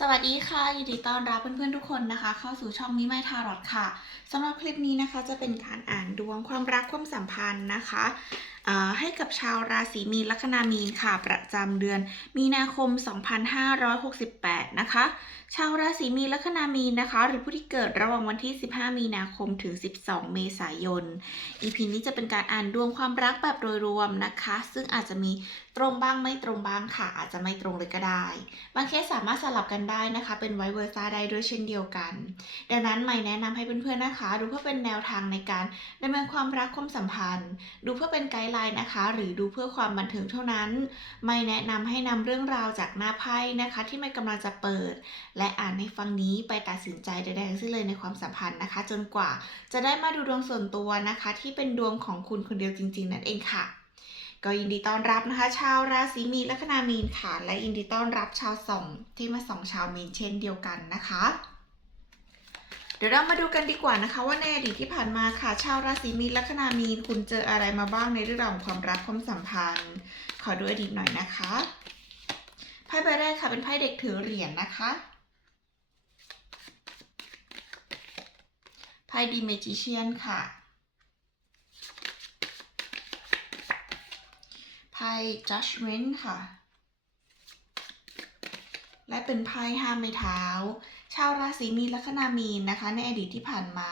สวัสดีค่ะยินดีต้อนรับเพื่อนๆทุกคนนะคะ เข้าสู่ช่องมิไมทารอดค่ะสำหรับคลิปนี้นะคะจะเป็นการอ่านดวงความรักความสัมพันธ์นะคะ ให้กับชาวราศีมีนลัคนามีนค่ะ ประจำเดือน มีนาคม 2568 นะคะ ชาวราศีมีนลัคนามีนนะคะ หรือผู้ที่เกิดระหว่างวันที่ 15 มีนาคมถึง 12 เมษายน EP นี้จะเป็นการอ่านดวงความรักแบบโดยรวมนะคะ ซึ่งอาจจะมีตรงบ้างไม่ตรงบ้างค่ะ อาจจะไม่ตรงเลยก็ได้ บางเคสสามารถสลับกันได้นะคะ เป็นไวเวอร์ซ่าได้ด้วยเช่นเดียวกัน ดังนั้นไม่แนะนำให้เพื่อนๆนะคะ ดูเพื่อเป็นแนวทางในการดำเนินความรักความสัมพันธ์ ดูเพื่อเป็นไกด์ไลน์นะคะ หรือดูเพื่อความบันเทิงเท่านั้น ไม่แนะนำให้นำเรื่องราวจากหน้าไพ่นะคะ ที่ไม่กำลังจะเปิด และอ่านในฟังนี้ไปตัดสินใจใดๆทั้งสิ้นเลยในความสัมพันธ์นะคะ จนกว่าจะได้มาดูดวงส่วนตัวนะคะ ที่เป็นดวงของคุณคนเดียวจริง ๆ นั่นเองค่ะก็ยินดีต้อนรับนะคะ ชาวราศีมีนลัคนามีนค่ะ และยินดีต้อนรับชาวส่องที่มาส่องชาวมีนเช่นเดียวกันนะคะ ดี๋ยวเรามาดูกันดีกว่านะคะ ว่าในอดีตที่ผ่านมาค่ะ ชาวราศีมีนลัคนามีนคุณเจออะไรมาบ้างในเรื่องราวของความรักความสัมพันธ์ ขอดูอดีตหน่อยนะคะไพ่ใบแรกค่ะเป็นไพ่เด็กถือเหรียญนะคะไพ่ดีเมจิเชียนค่ะไพ่ judgment ค่ะ และเป็นไพ่ห้ามไม่เท้า ชาวราศีมีนลัคนามีนนะคะ ในอดีตที่ผ่านมา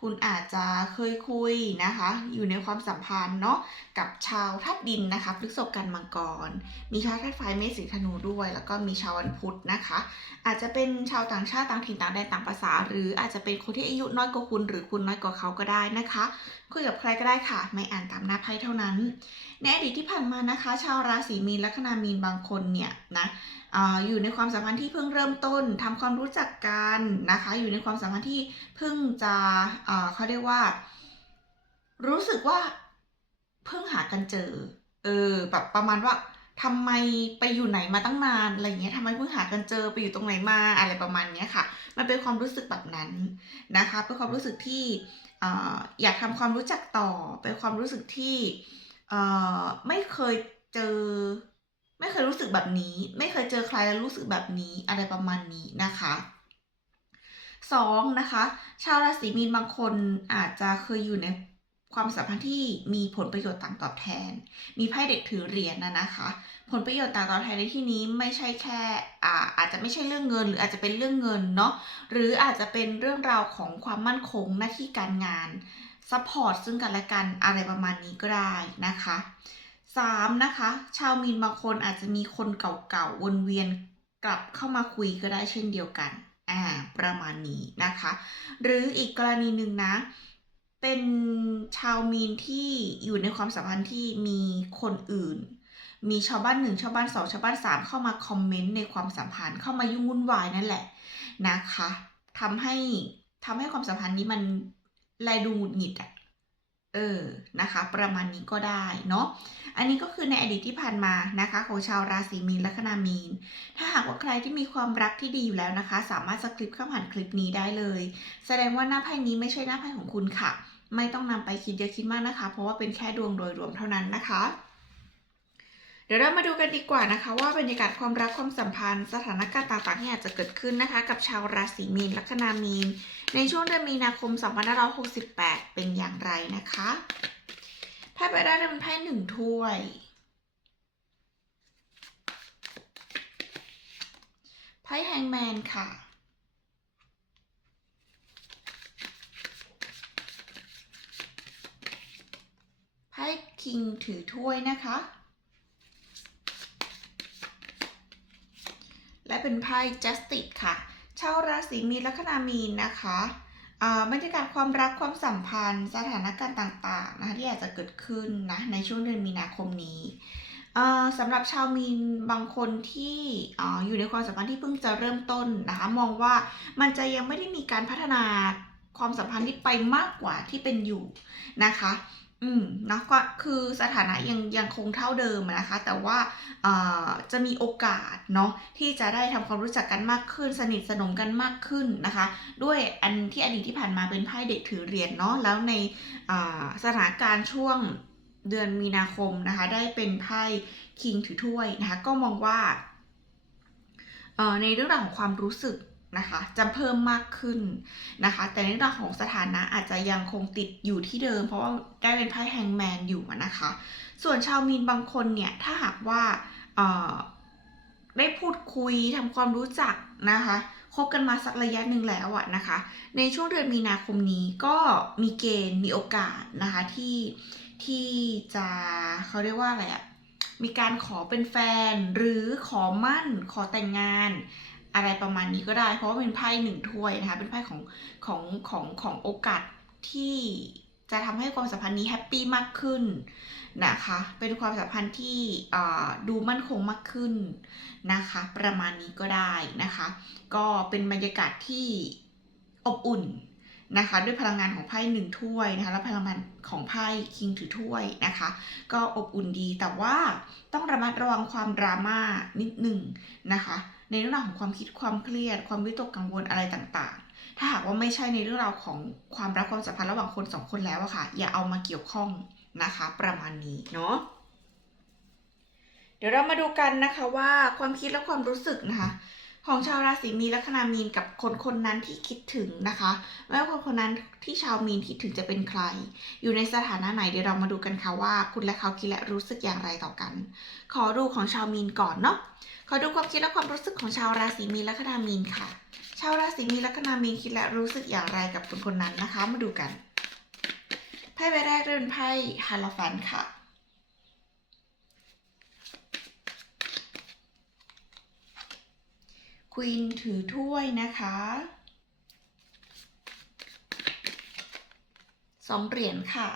คุณอาจจะเคยคุยนะคะ อยู่ในความสัมพันธ์เนาะกับชาวธาตุดินนะคะพฤษภกันมังกร มีชาวธาตุไฟเมษสีธนูด้วย แล้วก็มีชาววันพุธนะคะ อาจจะเป็นชาวต่างชาติต่างถิ่นต่างแดนต่างภาษา หรืออาจจะเป็นคนที่อายุน้อยกว่าคุณ หรือคุณน้อยกว่าเขาก็ได้นะคะ คุยกับใครก็ได้ค่ะ ไม่อ่านตามหน้าไพ่เท่านั้น ในอดีตที่ผ่านมานะคะ ชาวราศีมีนลัคนามีนบางคนเนี่ยนะออยู่ในความสัมพันธ์ที่เพิ่งเริ่มต้นทำความรู้จักกันนะคะ อยู่ในความสัมพันธ์ที่เพิ่งจะเขาเรียกว่า รู้สึกว่าเพิ่งหากันเจอ เออแบบประมาณว่าทำไมไปอยู่ไหนมาตั้งนานอะไรเงี้ยทำไมเพิ่งหากันเจอไปอยู่ตรงไหนมาอะไรประมาณเนี้ยค่ะ มันเป็นความรู้สึกแบบนั้นนะคะ เป็นความรู้สึกที่ อยากทำความรู้จักต่อเป็นความรู้สึกที่ไม่เคยเจอ ไม่เคยรู้สึกแบบนี้ ไม่เคยเจอใครแล้วรู้สึกแบบนี้อะไรประมาณนี้นะคะสองนะคะ ชาวราศีมีนบางคนอาจจะเคยอยู่ใน ความสัมพันธ์ที่มีผลประโยชน์ต่างตอบแทน มีไพ่เด็กถือเหรียญนะนะคะ ผลประโยชน์ต่างตอบแทนในที่นี้ไม่ใช่แค่อ่าอาจจะไม่ใช่เรื่องเงิน หรืออาจจะเป็นเรื่องเงินเนาะ หรืออาจจะเป็นเรื่องราวของความมั่นคงหน้าที่การงานซัพพอร์ตซึ่งกันและกันอะไรประมาณนี้ก็ได้นะคะสามนะคะ ชาวมีนบางคนอาจจะมีคนเก่าๆวนเวียนกลับเข้ามาคุยก็ได้เช่นเดียวกัน อ่า ประมาณนี้นะคะ หรืออีกกรณีหนึ่งนะ เป็นชาวมีนที่อยู่ในความสัมพันธ์ที่มีคนอื่น มีชาวบ้านหนึ่งชาวบ้านสองชาวบ้านสามเข้ามาคอมเมนต์ในความสัมพันธ์เข้ามายุ่งวุ่นวายนั่นแหละนะคะทำให้ทำให้ความสัมพันธ์นี้มันแลดูหงุดหงิดอะเออ นะคะ ประมาณนี้ก็ได้เนาะ อันนี้ก็คือในอดีตที่ผ่านมานะคะ ของชาวราศีมีนลัคนามีน ถ้าหากว่าใครที่มีความรักที่ดีอยู่แล้วนะคะ สามารถสคริปข้ามผ่านคลิปนี้ได้เลย แสดงว่าหน้าไพ่นี้ไม่ใช่หน้าไพ่ของคุณค่ะ ไม่ต้องนำไปคิดเยอะคิดมากนะคะ เพราะว่าเป็นแค่ดวงโดยรวมเท่านั้นนะคะ เดี๋ยวเรามาดูกันดีกว่านะคะ ว่าบรรยากาศความรักความสัมพันธ์ สถานการณ์ต่างๆที่อาจจะเกิดขึ้นนะคะ กับชาวราศีมีนลัคนามีน ในช่วงเดือนมีนาคม 2568 เป็นอย่างไรนะคะไพ่ใบแรกเป็นไพ่หนึ่งถ้วยไพ่แฮงแมนค่ะ ไพ่คิงถือถ้วยนะคะ และเป็นไพ่ justice ค่ะชาวราศีมีนลัคนามีนนะคะอ่าบรรยากาศความรักความสัมพันธ์ สถานการณ์ต่างๆนะคะที่อาจจะเกิดขึ้นนะในช่วงเดือนมีนาคมนี้อ่าสำหรับชาวมีนบางคนที่อ่าอยู่ในความสัมพันธ์ที่เพิ่งจะเริ่มต้นนะคะมองว่ามันจะยังไม่ได้มีการพัฒนาความสัมพันธ์ที่ไปมากกว่าที่เป็นอยู่นะคะ อืมเนาะก็คือสถานะยังยังคงเท่าเดิมนะคะ แต่ว่าเอ่อจะมีโอกาสเนาะที่จะได้ทำความรู้จักกันมากขึ้น สนิทสนมกันมากขึ้นนะคะ ด้วยอันที่อดีตที่ผ่านมาเป็นไพ่เด็กถือเหรียญเนาะแล้วในสถานการณ์ช่วงเดือนมีนาคมนะคะ ได้เป็นไพ่คิงถือถ้วยนะคะ ก็มองว่าในเรื่องราวของความรู้สึก นะคะจะเพิ่มมากขึ้นนะคะ แต่ในเรื่องของสถานะอาจจะยังคงติดอยู่ที่เดิม เพราะว่าได้เป็นไพ่แฮงแมนอยู่นะคะ ส่วนชาวมีนบางคนเนี่ยถ้าหากว่าได้พูดคุยทำความรู้จักนะคะคบกันมาสักระยะหนึ่งแล้วอะนะคะ ในช่วงเดือนมีนาคมนี้ก็มีเกณฑ์มีโอกาสนะคะที่ที่จะเขาเรียกว่าอะไรอะมีการขอเป็นแฟนหรือขอมั่นขอแต่งงาน อะไรประมาณนี้ก็ได้ เพราะว่าเป็นไพ่หนึ่งถ้วยนะคะเป็นไพ่ของของของของโอกาสที่จะทำให้ความสัมพันธ์นี้แฮปปี้มากขึ้นนะคะเป็นความสัมพันธ์ที่ดูมั่นคงมากขึ้นนะคะ ประมาณนี้ก็ได้นะคะ ก็เป็นบรรยากาศที่อบอุ่นนะคะด้วยพลังงานของไพ่หนึ่งถ้วยนะคะและพลังงานของไพ่คิงถือถ้วยนะคะ ก็อบอุ่นดีแต่ว่าต้องระมัดระวังความดราม่านิดหนึ่งนะคะ ในเรื่องราวของความคิดความเครียด ความวิตกกังวลอะไรต่างๆ ถ้าหากว่าไม่ใช่ในเรื่องราวของความรักความสัมพันธ์ระหว่างคนสองคนแล้วอะค่ะ อย่าเอามาเกี่ยวข้องนะคะ ประมาณนี้เนาะเดี๋ยวเรามาดูกันนะคะว่าความคิดและความรู้สึกนะคะ ของชาวราศีมีนลัคนามีนกับคนคนนั้นที่คิดถึงนะคะไม่ว่าคนคนนั้นที่ชาวมีนคิดถึงจะเป็นใคร อยู่ในสถานะไหนเดี๋ยวเรามาดูกันค่ะว่า คุณและเขาคิดและรู้สึกอย่างไรต่อกัน ขอดูของชาวมีนก่อนเนาะขอดูความคิดและความรู้สึกของชาวราศีมีนลัคนามีนค่ะ ชาวราศีมีนลัคนามีนคิดและรู้สึกอย่างไรกับคนคนนั้นนะคะ มาดูกันไพ่ใบแรกเป็นไพ่ฮาโลแฟนค่ะ ควีนถือถ้วยนะคะสองเหรียญค่ะ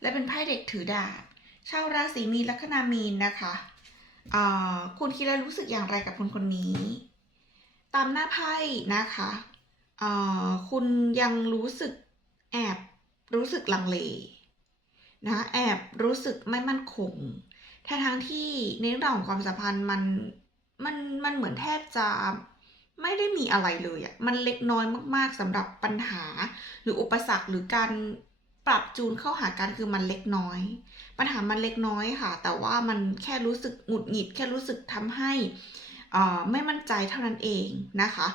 และเป็นไพ่เด็กถือดาบชาวราศีมีนลัคนามีนนะคะอ่าคุณคิดและรู้สึกอย่างไรกับคนคนนี้ ตามหน้าไพ่นะคะอ่าคุณยังรู้สึกแอบรู้สึกลังเลนะแอบรู้สึกไม่มั่นคง ทั้งทั้งที่ในเรื่องของความสัมพันธ์มันมันมันเหมือนแทบจะไม่ได้มีอะไรเลยอะมันเล็กน้อยมากๆสำหรับปัญหา หรืออุปสรรคหรือการปรับจูนเข้าหากันคือมันเล็กน้อย ปัญหามันเล็กน้อยค่ะ แต่ว่ามันแค่รู้สึกหงุดหงิด แค่รู้สึกทำให้อ่าไม่มั่นใจเท่านั้นเองนะคะ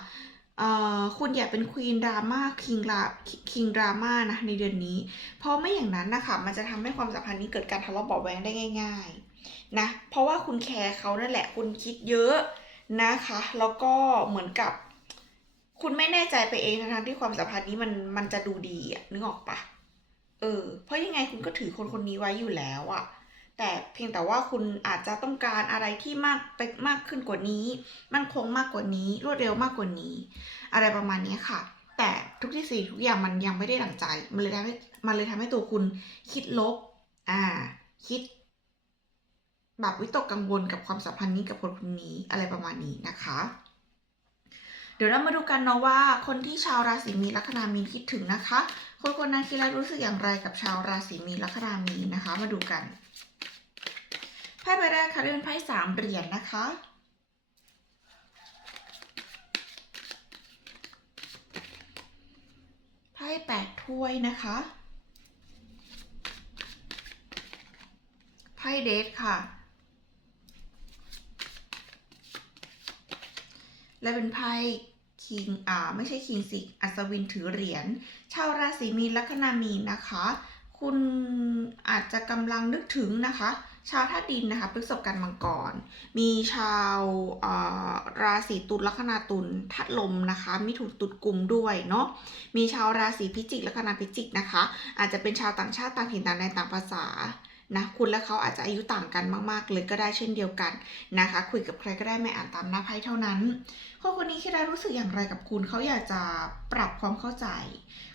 คุณอย่าเป็นควีนดราม่าคิงลาคิงดราม่านะในเดือนนี้ เพราะไม่อย่างนั้นนะคะมันจะทำให้ความสัมพันธ์นี้เกิดการทะเลาะเบาะแวงได้ง่าย ๆ นะ เพราะว่าคุณแคร์เขานั่นแหละคุณคิดเยอะนะคะ แล้วก็เหมือนกับ คุณไม่แน่ใจไปเองทั้งๆที่ความสัมพันธ์นี้มันมันจะดูดีอะนึกออกปะเออ เพราะยังไงคุณก็ถือคนคนนี้ไว้อยู่แล้วอะ แต่เพียงแต่ว่าคุณอาจจะต้องการอะไรที่มากไปมากขึ้นกว่านี้ มั่นคงมากกว่านี้ รวดเร็วมากกว่านี้ อะไรประมาณนี้ค่ะ แต่ทุกที่สิ่ทุกอย่างมันยังไม่ได้ดั่งใจ มันเลยทำให้มันเลยทำให้ตัวคุณคิดลบ อ่า คิด แบบวิตกกังวลกับความสัมพันธ์นี้กับคนคนนี้อะไรประมาณนี้นะคะ เดี๋ยวเรามาดูกันเนาะว่า คนที่ชาวราศีมีลัคนามีนคิดถึงนะคะ คนคนนั้นคิดและรู้สึกอย่างไรกับชาวราศีมีลัคนามีนนะคะ มาดูกัน ไพ่ใบแรกค่ะเป็นไพ่สามเหรียญนะคะ ไพ่แปดถ้วยนะคะ ไพ่เดทค่ะ และเป็นไพ่คิง อ่า ไม่ใช่คิงสิอัศวินถือเหรียญ ชาวราศีมีนลัคนามีนนะคะ คุณอาจจะกำลังนึกถึงนะคะ ชาวธาตุดินนะคะพฤษภกันมังกร มีชาวราศีตุลลัคนาตุลธาตุลมนะคะมิถุนตุลกุมด้วยเนาะมีชาวราศีพิจิกลัคนาพิจิกนะคะ อาจจะเป็นชาวต่างชาติต่างถิ่นต่างแดนต่างภาษานะคุณและเขาอาจจะอายุต่างกันมาก ๆ เลยก็ได้เช่นเดียวกันนะคะ คุยกับใครก็ได้ไม่อ่านตามหน้าไพ่เท่านั้นคนคนนี้คิดได้รู้สึกอย่างไรกับคุณ เขาอยากจะปรับความเข้าใจ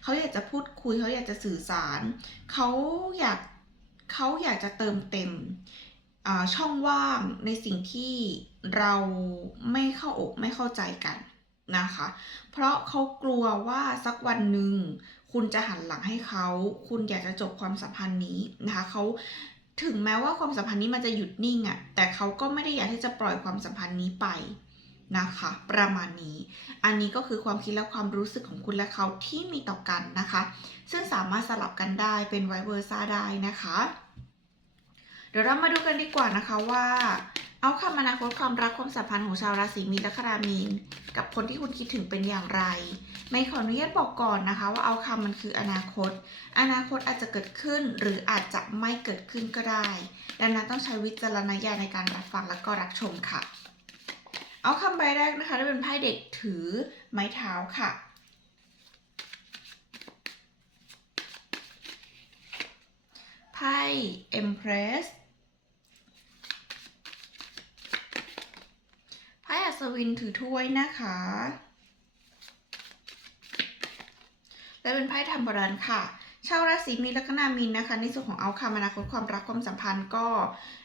เขาอยากจะพูดคุยเขาอยากจะสื่อสาร เขาอยาก เขาอยากจะเติมเต็มช่องว่างในสิ่งที่เราไม่เข้าอกไม่เข้าใจกันนะคะ เพราะเขากลัวว่าสักวันหนึ่งคุณจะหันหลังให้เขา คุณอยากจะจบความสัมพันธ์นี้นะคะเขาถึงแม้ว่าความสัมพันธ์นี้มันจะหยุดนิ่งอะ่ะแต่เขาก็ไม่ได้อยากที่จะปล่อยความสัมพันธ์นี้ไป นะคะประมาณนี้ อันนี้ก็คือความคิดและความรู้สึกของคุณและเขาที่มีต่อกันนะคะ ซึ่งสามารถสลับกันได้เป็นไวเวอร์ซ่าได้นะคะ เดี๋ยวเรามาดูกันดีกว่านะคะว่า เอาคำอนาคตความรักความสัมพันธ์ของชาวราศีมีนและครามีน กับคนที่คุณคิดถึงเป็นอย่างไร ไม่ขออนุญาตบอกก่อนนะคะ ว่าเอาคำมันคืออนาคต อนาคตอาจจะเกิดขึ้นหรืออาจจะไม่เกิดขึ้นก็ได้ ดังนั้นต้องใช้วิจารณญาณในการรับฟังและก็รับชมค่ะ เอาคำใบแรกนะคะได้เป็นไพ่เด็กถือไม้เท้าค่ะ ไพ่ Empress ไพ่อัศวินถือถ้วยนะคะ และเป็นไพ่ธรรมรันค่ะชาวราศีมีนและกนามีนนะคะ ในส่วนของเอาคำอนาคตความรักความสัมพันธ์ก็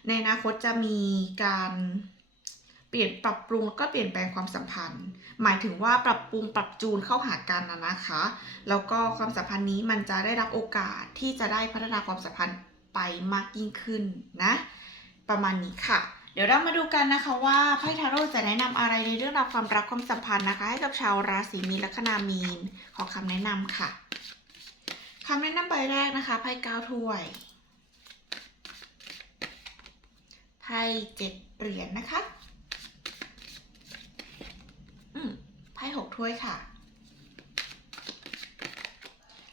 ในอนาคตจะมีการ เปลี่ยนปรับปรุงแล้วก็เปลี่ยนแปลงความสัมพันธ์ หมายถึงว่าปรับปรุงปรับจูนเข้าหากันนะนะคะ แล้วก็ความสัมพันธ์นี้มันจะได้รับโอกาสที่จะได้พัฒนาความสัมพันธ์ไปมากยิ่งขึ้นนะ ประมาณนี้ค่ะ เดี๋ยวเรามาดูกันนะคะว่าไพ่ทาโร่จะแนะนำอะไรในเรื่องราวความรักความสัมพันธ์นะคะ ให้กับชาวราศีมีนและคนามีนขอคำแนะนำค่ะคำแนะนำใบแรกนะคะไพ่เก้าถ้วยไพ่เจ็ดเหรียญนะคะ อืมไพ่หก ถ้วยค่ะ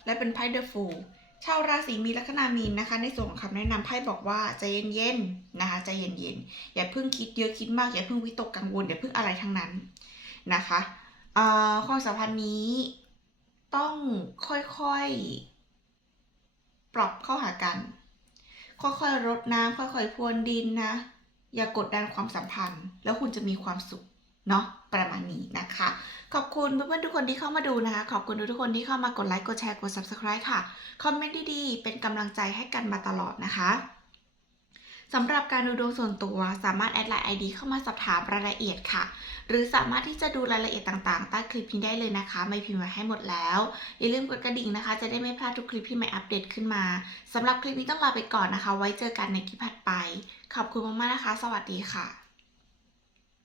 และเป็นไพ่เดอะฟูลชาวราศีมีละคนามีนนะคะ ในส่วนของคำแนะนำไพ่บอกว่าใจเย็นๆนะคะใจเย็นๆอย่าเพิ่งคิดเยอะคิดมากอย่าเพิ่งวิตกกังวลอย่าเพิ่งอะไรทั้งนั้นนะคะความสัมพันธ์นี้ต้องค่อยๆ ปรับเข้าหากัน ค่อยๆรดน้ำค่อยๆพรวนดินนะ อย่ากดดันความสัมพันธ์ แล้วคุณจะมีความสุข เนาะประมาณนี้นะคะ ขอบคุณเพื่อนๆทุกคนที่เข้ามาดูนะคะ ขอบคุณทุกคนที่เข้ามากดไลค์กดแชร์กด subscribe ค่ะ คอมเมนต์ดีๆ เป็นกำลังใจให้กันมาตลอดนะคะสำหรับการดูดวงส่วนตัวสามารถแอดไลน์ ID เข้ามาสอบถามรายละเอียดค่ะ หรือสามารถที่จะดูรายละเอียดต่างๆใต้คลิปนี้ได้เลยนะคะ ไม่พิมพ์ไว้ให้หมดแล้ว อย่าลืมกดกระดิ่งนะคะ จะได้ไม่พลาดทุกคลิปที่ใหม่อัปเดตขึ้นมาสำหรับคลิปนี้ต้องลาไปก่อนนะคะ ไว้เจอกันในคลิปถัดไป ขอบคุณมากๆนะคะ สวัสดีค่ะ